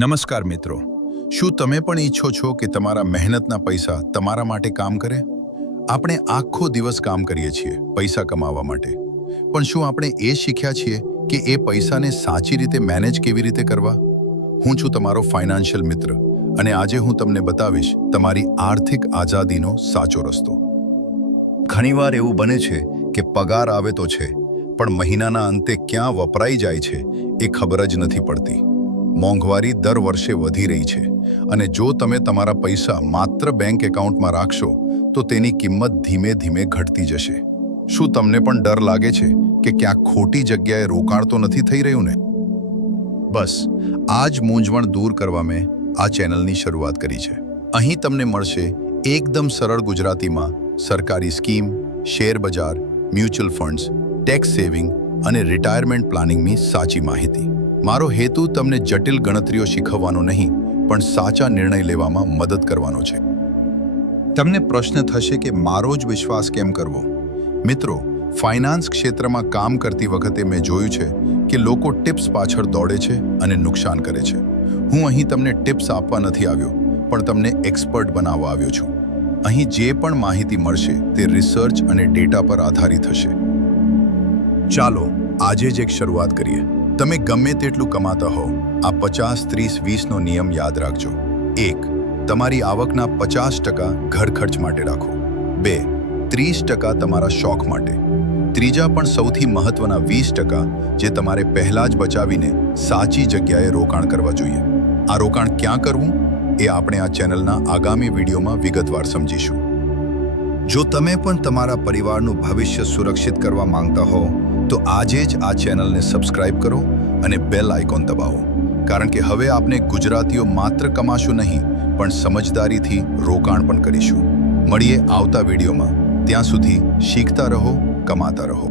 નમસ્કાર મિત્રો, શું તમે પણ ઈચ્છો છો કે તમારા મહેનતના પૈસા તમારા માટે કામ કરે? આપણે આખો દિવસ કામ કરીએ છીએ પૈસા કમાવા માટે, પણ શું આપણે એ શીખ્યા છીએ કે એ પૈસાને સાચી રીતે મેનેજ કેવી રીતે કરવા? હું છું તમારો ફાઇનાન્શિયલ મિત્ર અને આજે હું તમને બતાવીશ તમારી આર્થિક આઝાદીનો સાચો રસ્તો. ઘણીવાર એવું બને છે કે પગાર આવે તો છે, પણ મહિનાના અંતે ક્યાં વપરાઈ જાય છે એ ખબર જ નથી પડતી. મોંઘવારી દર વર્ષે વધી રહી છે અને જો તમે તમારા પૈસા માત્ર બેંક એકાઉન્ટમાં રાખશો તો તેની કિંમત ધીમે ધીમે ઘટતી જશે. શું તમને પણ ડર લાગે છે કે ક્યાંક ખોટી જગ્યાએ રોકાણ તો નથી થઈ રહ્યું ને? બસ આ જ મૂંઝવણ દૂર કરવા મેં આ ચેનલની શરૂઆત કરી છે. અહીં તમને મળશે એકદમ સરળ ગુજરાતીમાં સરકારી સ્કીમ, શેર બજાર, મ્યુચ્યુઅલ ફંડ્સ, ટેક્સ સેવિંગ અને રિટાયરમેન્ટ પ્લાનિંગની સાચી માહિતી. મારો હેતુ તમને જટિલ ગણતરીઓ શીખવવાનો નહીં, પણ સાચા નિર્ણય લેવામાં મદદ કરવાનો છે. તમને પ્રશ્ન થશે કે મારો જ વિશ્વાસ કેમ કરવો? મિત્રો, ફાઇનાન્સ ક્ષેત્રમાં કામ કરતી વખતે મેં જોયું છે કે લોકો ટિપ્સ પાછળ દોડે છે અને નુકસાન કરે છે. હું અહીં તમને ટિપ્સ આપવા નથી આવ્યો, પણ તમને એક્સપર્ટ બનાવવા આવ્યો છું. અહીં જે પણ માહિતી મળશે તે રિસર્ચ અને ડેટા પર આધારિત હશે. ચાલો આજે જ એક શરૂઆત કરીએ. તમે ગમે તેટલું કમાતા હો, આ 50-30-20નો નિયમ યાદ રાખજો. 1. તમારી આવકના 50% ઘર ખર્ચ માટે રાખો. 2. 30% તમારા શોખ માટે. ત્રીજા પણ સૌથી મહત્વના 20% જે તમારે પહેલાં જ બચાવીને સાચી જગ્યાએ રોકાણ કરવા જોઈએ. આ રોકાણ ક્યાં કરવું એ આપણે આ ચેનલના આગામી વિડીયોમાં વિગતવાર સમજીશું. જો તમે પણ તમારા પરિવારનું ભવિષ્ય સુરક્ષિત કરવા માંગતા હો તો આજે જ આ ચેનલને સબસ્ક્રાઇબ કરો અને બેલ આઇકોન દબાવો, કારણ કે હવે આપણે ગુજરાતીઓ માત્ર કમાશું નહીં, પણ સમજદારીથી રોકાણ પણ કરીશું. મળીએ આવતા વિડીયોમાં. ત્યાં સુધી શીખતા રહો, કમાતા રહો.